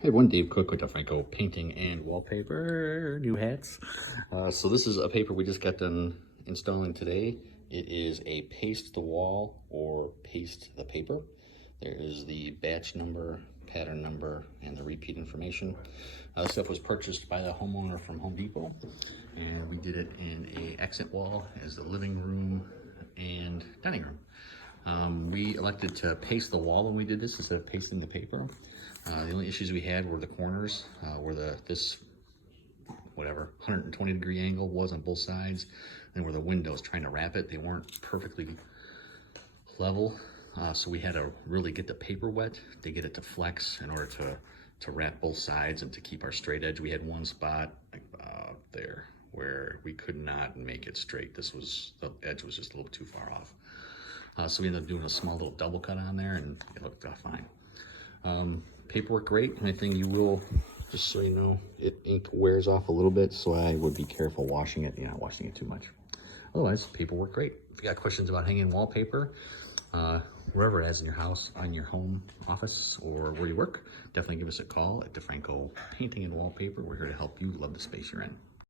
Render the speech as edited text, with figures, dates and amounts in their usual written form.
Hey everyone, Dave Cook with DeFranco Painting and Wallpaper, new hats. So this is a paper we just got done installing today. It is a paste the wall or paste the paper. There is the batch number, pattern number, and the repeat information. This stuff was purchased by the homeowner from Home Depot, and we did it in a exit wall as the living room and dining room. We elected to paste the wall when we did this instead of pasting the paper. The only issues we had were the corners, where this 120-degree angle was on both sides, and where the windows trying to wrap it, they weren't perfectly level. So we had to really get the paper wet to get it to flex in order to wrap both sides and to keep our straight edge. We had one spot there where we could not make it straight. The edge was just a little too far off. So we ended up doing a small little double cut on there, and it looked fine. Paperwork great. Only thing you will, just so you know, ink wears off a little bit, so I would be careful washing it. You're not washing it too much. Otherwise, paperwork great. If you got questions about hanging wallpaper, wherever it is in your house, on your home office, or where you work, definitely give us a call at DeFranco Painting and Wallpaper. We're here to help you love the space you're in.